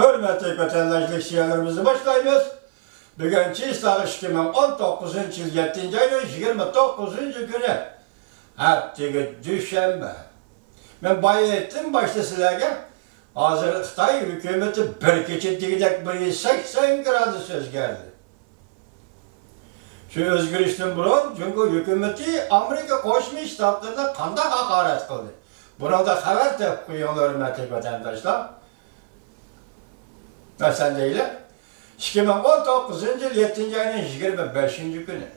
Hürmetli vatandaşlık siyalarımızı başlayıyoruz. Bugün Çiğsağ 2019 yıl 7. ayının 29. günü. Haftaki Düşenbe. Ben bayağı ettim başta sizlerge. Hazır Xitay hükümeti bir keçi digidek 180 gradı söz geldi. Şu özgürlükten burun, çünkü hükümeti Amerika Koşma Ştatlarına kanda hakaret kıldı. Buna da haber tepki koyuyorlar hürmetli vatandaşlar. Nasıl değil? 2019 yıl 7. ayının 25. günü.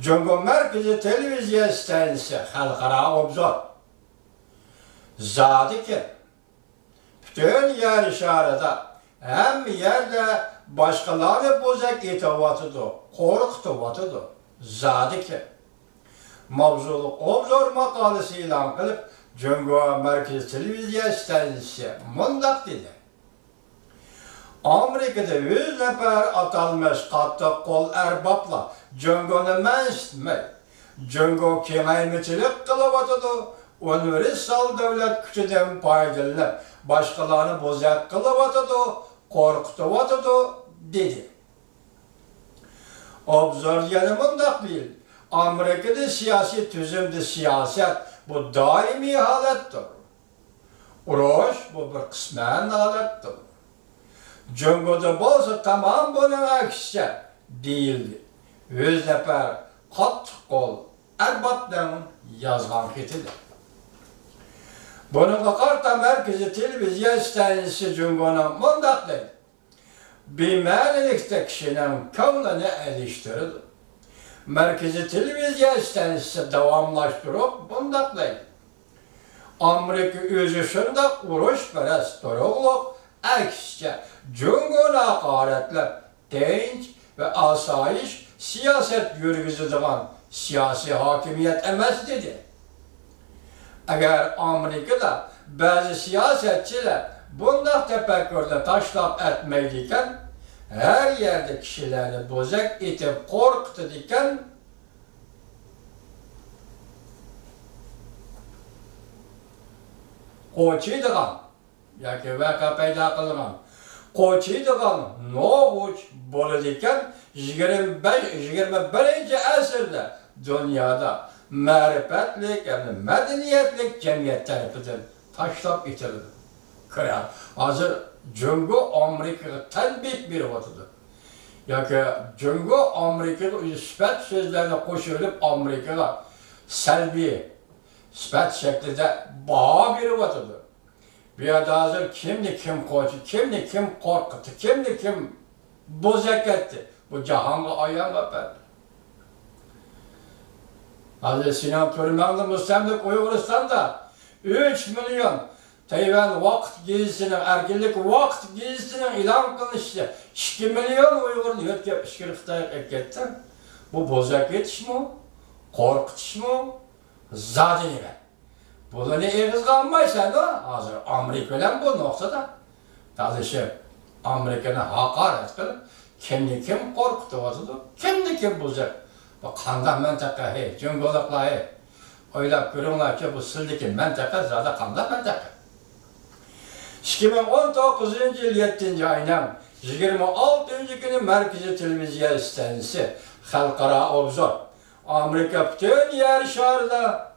Cumhur Merkezi Televizyon Stasyonu Halkara Obzor. Zadı ki, bütün yer şarada hem yerde başkaları bozak itavatıdır, korkutuvatıdır. Zadı ki, mavzuluk obzor makalesi ilan kılıp Cumhur Merkezi Televizyon Stasyonu mundak dedi. Amerika'da 100 nefer atalmış katı kol erbapla Cumhur'u menşitmek, Cumhur kengaymiçilik kılıvatıdı, universal devlet gücüden faydalanıp başkalarını bozak kılıvatıdı, korkutuvatıdı dedi. Obzor yanımındak değil, Amerika'da siyasi tüzümde siyaset bu daimi halettir. Uruş bu bir kısmen halettir. Cumhur'da bolsa tamam bunun aksi değildi. 100 nefer kat kol erbaptan yazgan ketidir. Bunun karta merkezi televizyon stasyonu Cumhur'un mundak değil. Bilmelilikte kişinin kavlını eleştirildi. Merkezi televizyon stasyonu devamlaştırıp mundak değil. Amerika özüsünde uruş perest doğruluk aksi Cumhur'a hakaretler, dinç ve asayiş siyaset yürgüzüdüğün siyasi hakimiyet emez dedi. Eğer Amerika'da bazı siyasetçiler bunda tefekkürle taşlap etmeydiyken, her yerde kişileri bozak itip korktu diken, koçuydugan, yaki vaka peyda kılgan, koçuydugan noğuç boladiken 21. asırda dünyada marifetlik yani medeniyetlik cemiyet tarafından taşlap itirildi. Hazır Cumhur Amerika'ya telbik bir vatıdır. Yani Cumhur Amerika'ya ispat sözlerine koşulup Amerika'ya selbi ispat şeklinde bağ bir vatıdır. Bir adı hazır kimdi kim koçu, kimdi kim korkuttu, kimdi kim bozak etti. Bu cihanda ayağın kapadı. Hazır Sinan Türkmenli Müslimlik Uyguristan'da 3 milyon Tayvan Vakit Gezisi'nin, erkinlik Vakit Gezisi'nin ilan kılıştı. 2 milyon Uygur'un yötkep işkirliktayı eketti. Bu bozak etiş mi? Korkutuş mu? Zaten ile. Bunu ne eğiz kalmaysan da hazır Amerika'dan bu noktada. Tabii Amerika'nın hakaret kılıp kimni kim korkutuvatıdır, kimni kim bozak. Bu kandan mentaka hey, cumhurlukla hey. Oylap görünler ki bu sildiki mentaka zaten kandan mentaka. 2019 yıl 7. ayının 26. günü Merkezi Televizyon Stasyonu Halkara Obzor. Amerika bütün yer şarida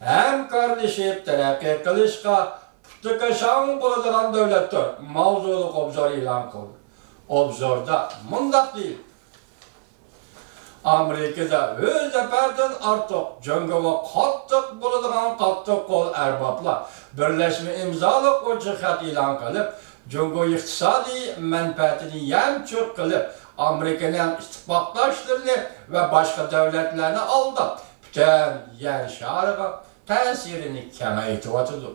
hem kardeşip terakki kılışka pütükaşan bulacağın devlettir. Mavzuluk obzor ilan kıldı. Obzorda mundak değil. Amerika'da 100 neferden artık Cumhur'a kattık bulacağın kattık kol erbapla birleşme imzalık o cihat ilan kılıp Cumhur iktisadi menfaatini yemçük kılıp Amerika'nın istikbaklaştırını ve başka devletlerini aldı. Bütün yer şarıga tesirini kemeytivatıdır.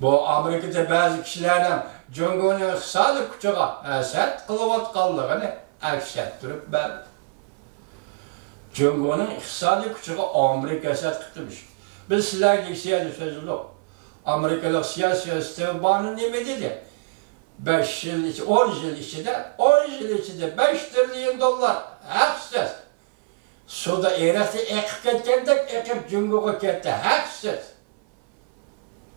Bu Amerika'da bazı kişilerin Cumhur'un iktisadi küçüğe eset kılıvat kaldığını eksettirip ben. Cumhur'un iktisadi küçüğe Amerika eset kıtmış. Biz sizlerle siyasi sözü yok. Amerikalık siyasi sistemi bana ne dedi? 5 yıl içinde, 10 yıl içinde 5 trilyon dolar haksız. Suda erekte ekip ketkendik, ekip Cumhur'a ketti haksız.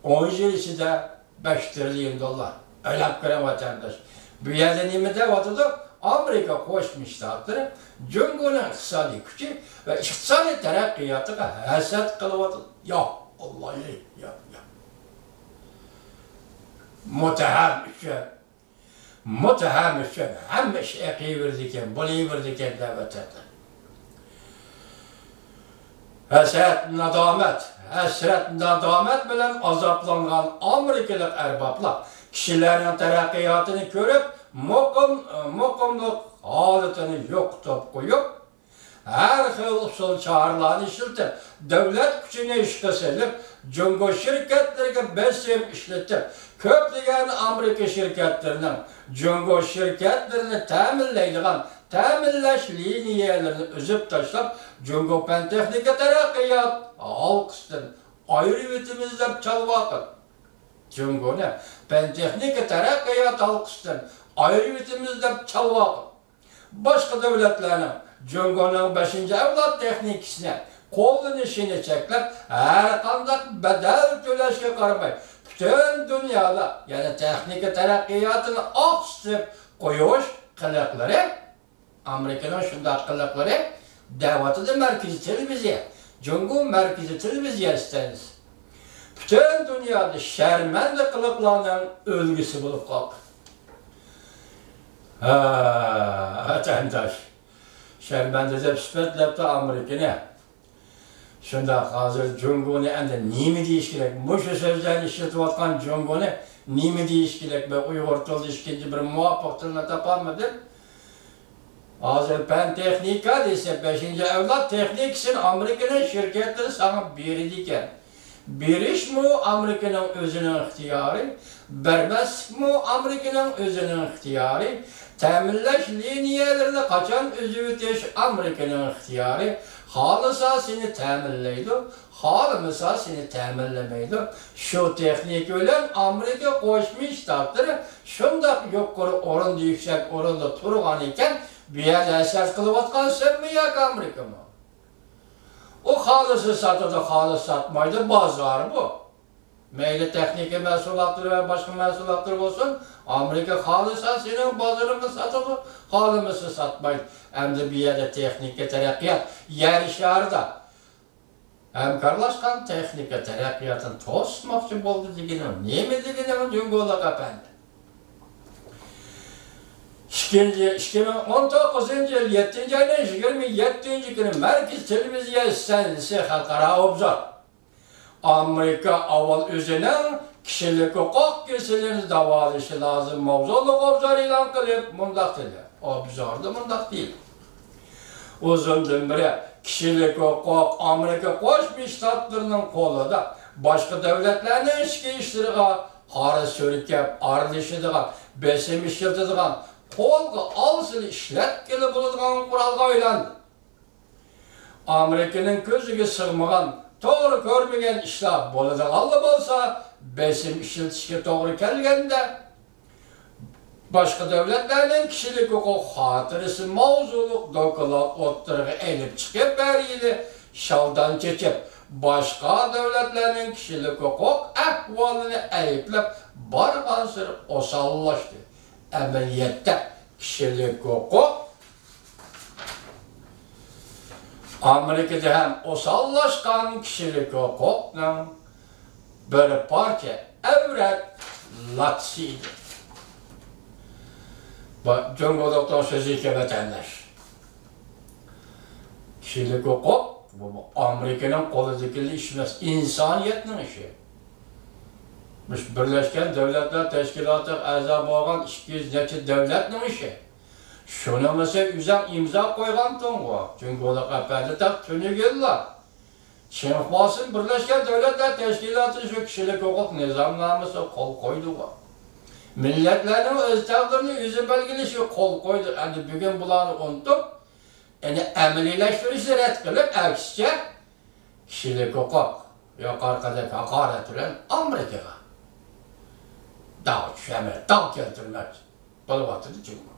10 yıl içinde 5 trilyon dolar. Öylep gören vatandaş. Bu yerde nime de vatıdı? Amerika Koşmuş Ştatları, Cumhur'un iktisadi gücü ve iktisadi terakkiyatına haset kılıvatıdı. Ya Allah'ı ya. Mutehem hem şeyi verdikken, bulayı verdikken devlet etti. Hasret nadamet bilen azaplangan Amerikalık erbaplar kişilerin terakkiyatını görüp mukumluk halatını yok top koyup her xil usul çağrılarını işletip devlet gücüne işletilip Cumhur şirketlerine besim işletip köpleyen Amerika şirketlerinin Cumhur şirketlerini teminleş liniyelerini üzüp taşlap Cumhur Pentexnika Terakkiyat halkısın ayrı bitimizde çalvakın. Cumhur ne? Pentexnika Terakkiyat halkısın ayrı bitimizde çalvakın. Başka devletlerinin Cumhur'un 5. evlat teknikisine kullanışını çeklep her kandak bedel töleşke karamay. Bütün dünyada yani teknik terakkiyatını aksıp koyuş kılıkları Amerika'nın şunda kılıkları devletı da merkezi televizyon. Cumhur merkezi televizyon isteniz. Bütün dünyada şermende kılıklarının ölgüsü bulup kalk. Vatandaş. Şermende de püspetlep de Amerika'ne. Şunda hazır Cumhur'u ende nimi deyiş gerek? Muşu sözlerini işletip atkan Cumhur'u nimi deyiş gerek? Ben Uygur tolu işkinci bir muvaffaklarına tapamadım. Hazır Pentexnika dese 5. evlat tekniksin Amerika'nın şirketleri sana biridiken. Bir iş mu Amerika'nın özünün ihtiyarı, bermez mu Amerika'nın özünün ihtiyarı, teminleş liniyelerine kaçan özüvüteş Amerika'nın ihtiyarı, halısa seni teminleydi, halımısa seni teminlemeydi. Şu teknik ölen Amerika Koşmuş Ştatları şunda yukarı oranda yüksek oranda turgan iken bir yer esas kılıp atkan sen mi yak Amerika mı? O halısı satıdı, halı satmaydı, pazar bu. Meyli teknik mesulatları ve başka mesulatları olsun, Amerika halısa senin pazarını satıdı, halımızı satmaydı. Hem de bir yerde teknik terakkiyat, yarışlarda. Hem kardeşkan teknik terakkiyatın tosmakçı oldu diginin, niye mi diginin Cumhur'la kapandı? 2019 yıl 7. ayının 27. günü Merkez Televizyon Sensi Halkara Obzor. Amerika aval özünün kişilik hukuk kesilerini davalışı lazım mavzuluk obzor ilan kılıp mundak dedi. Obzor da mundak değil. Uzun biri kişilik hukuk Amerika Koşmuş Ştatlarının kolu da başka devletlerinin işki işleriğe harı sürükep, arılışıdığın, besim işletildiğin kolga alsın işlet gelip bulunduğun kuralga oylandı. Amerika'nın gözüge sığmagan, doğru görmegen işler bulunduğun bolsa, besim işletişke doğru kelgende, başka devletlerinin kişilik hukuk hatırısı mavzuluk dokula ottırığı elip çıkıp beriyle şaldan çekip, başka devletlerinin kişilik hukuk ahvalını eyiplep bargansır osallaştı. Ameliyette kişilik hukuk Amerika'da hem osallaşkan kişilik hukukla bir parça evret latsiydi. Cumhurbaşkanı sözü ki vatandaş. Kişilik hukuk bu Amerika'nın kolundaki işimiz, insaniyetin işi. Birleşken Devletler Teşkilatı azam olan 200 neçe devletin işi. Şuna mesela üzerine imza koygan tongu. Çünkü o da kapalı tak tünügüller. Çinhvasın Birleşken Devletler Teşkilatı şu kişilik hukuk nizamnaması kol koydu. Milletlerin öz takdirini yüzü belgili şu kol koydu. Yani bugün bulanı unutup, yani emelileştirişleri etkilip aksine kişilik hukuk yukarıdaki hakaret edilen Amerika'ya dağ düşemez, dağ keltirmez. Balıvatı Cumhur.